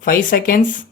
5 seconds.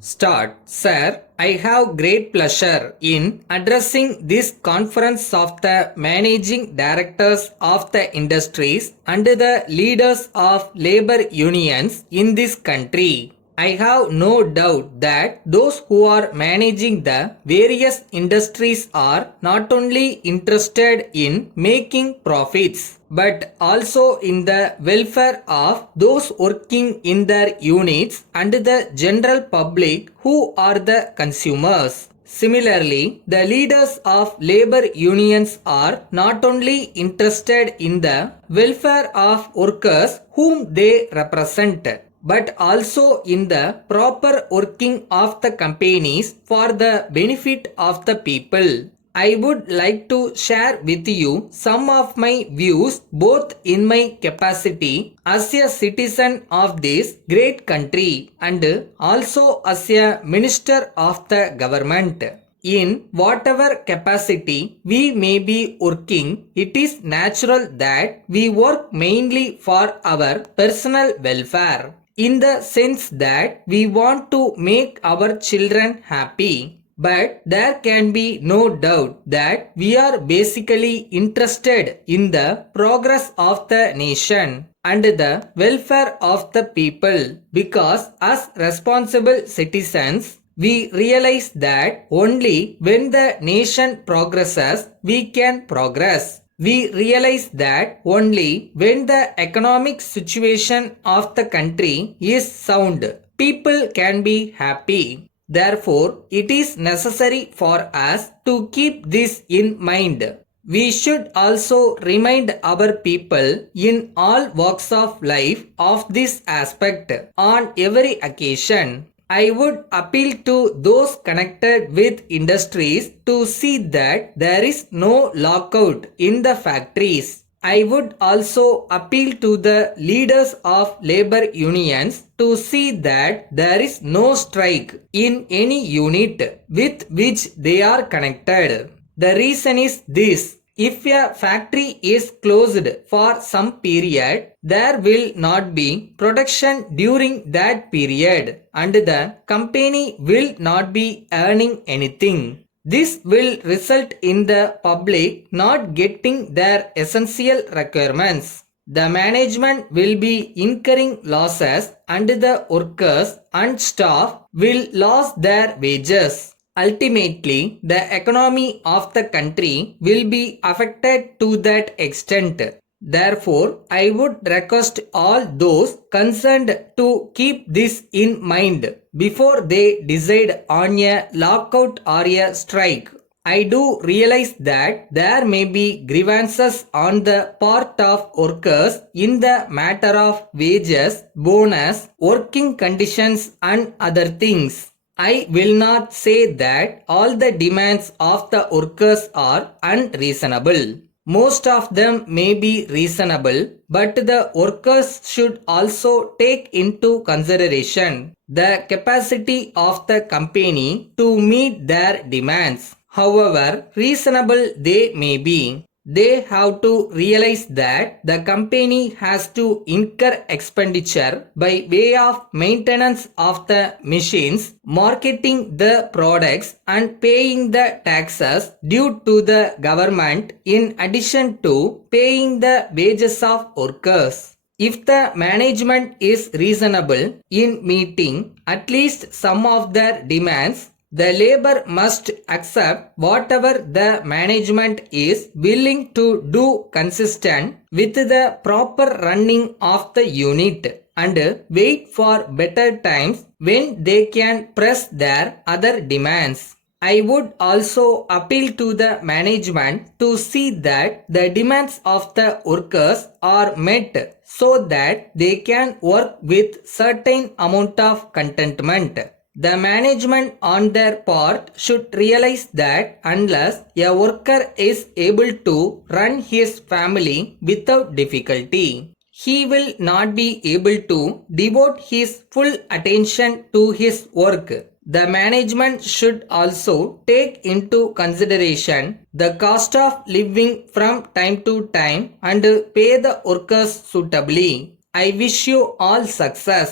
Start. Sir, I have great pleasure in addressing this conference of the managing directors of the industries and the leaders of labor unions in this country. I have no doubt that those who are managing the various industries are not only interested in making profits but also in the welfare of those working in their units and the general public who are the consumers. Similarly, the leaders of labor unions are not only interested in the welfare of workers whom they represent, but also in the proper working of the companies for the benefit of the people. I would like to share with you some of my views both in my capacity as a citizen of this great country and also as a minister of the government. In whatever capacity we may be working, it is natural that we work mainly for our personal welfare, in the sense that we want to make our children happy. But there can be no doubt that we are basically interested in the progress of the nation and the welfare of the people, because as responsible citizens, we realize that only when the nation progresses, we can progress. We realize that only when the economic situation of the country is sound, people can be happy. Therefore, it is necessary for us to keep this in mind. We should also remind our people in all walks of life of this aspect on every occasion. I would appeal to those connected with industries to see that there is no lockout in the factories. I would also appeal to the leaders of labor unions to see that there is no strike in any unit with which they are connected. The reason is this: if a factory is closed for some period, there will not be production during that period and the company will not be earning anything. This will result in the public not getting their essential requirements. The management will be incurring losses and the workers and staff will lose their wages. Ultimately, the economy of the country will be affected to that extent. Therefore, I would request all those concerned to keep this in mind before they decide on a lockout or a strike. I do realize that there may be grievances on the part of workers in the matter of wages, bonus, working conditions and other things. I will not say that all the demands of the workers are unreasonable. Most of them may be reasonable, but the workers should also take into consideration the capacity of the company to meet their demands. However reasonable they may be, they have to realize that the company has to incur expenditure by way of maintenance of the machines, marketing the products and paying the taxes due to the government in addition to paying the wages of workers. If the management is reasonable in meeting at least some of their demands, the labor must accept whatever the management is willing to do consistent with the proper running of the unit and wait for better times when they can press their other demands. I would also appeal to the management to see that the demands of the workers are met so that they can work with certain amount of contentment. The management on their part should realize that unless a worker is able to run his family without difficulty, he will not be able to devote his full attention to his work. The management should also take into consideration the cost of living from time to time and pay the workers suitably. I wish you all success.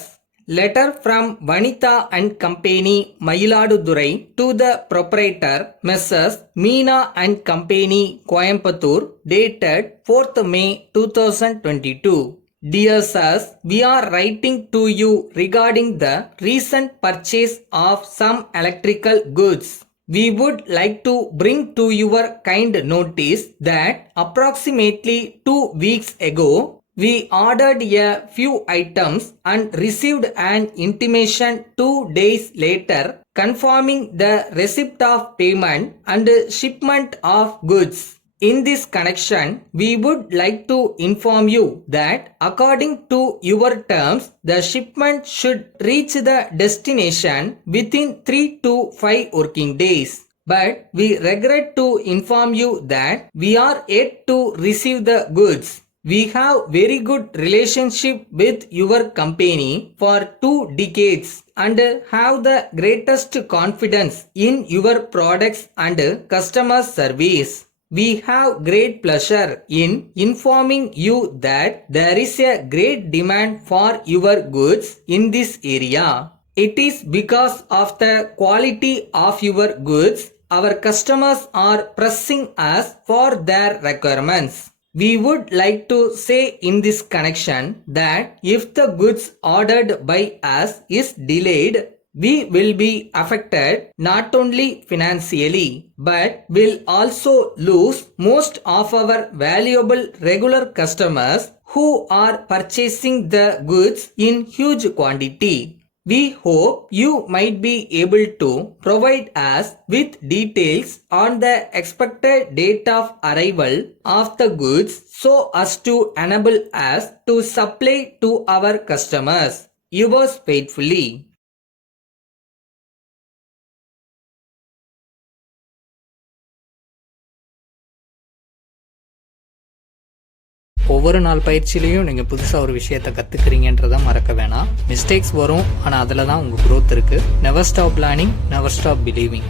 Letter from Vanitha and Company, Mayiladurai to the proprietor, Messrs. Meena and Company, Coimbatore, dated 4th May 2022. Dear sirs, we are writing to you regarding the recent purchase of some electrical goods. We would like to bring to your kind notice that approximately 2 weeks ago, we ordered a few items and received an intimation 2 days later confirming the receipt of payment and shipment of goods. In this connection, we would like to inform you that according to your terms, the shipment should reach the destination within 3 to 5 working days. But we regret to inform you that we are yet to receive the goods. We have very good relationship with your company for 2 decades and have the greatest confidence in your products and customer service. We have great pleasure in informing you that there is a great demand for your goods in this area. It is because of the quality of your goods our customers are pressing us for their requirements. We would like to say in this connection that if the goods ordered by us is delayed, we will be affected not only financially but will also lose most of our valuable regular customers who are purchasing the goods in huge quantity. We hope you might be able to provide us with details on the expected date of arrival of the goods so as to enable us to supply to our customers. Yours faithfully. ஒவ்வொரு நாள் பயிற்சியிலையும் நீங்கள் புதுசாக ஒரு விஷயத்தை கற்றுக்கிறீங்கன்றதை மறக்க வேணாம். Mistakes வரும், ஆனால் அதில் தான் உங்கள் growth இருக்குது. Never stop learning, never stop believing.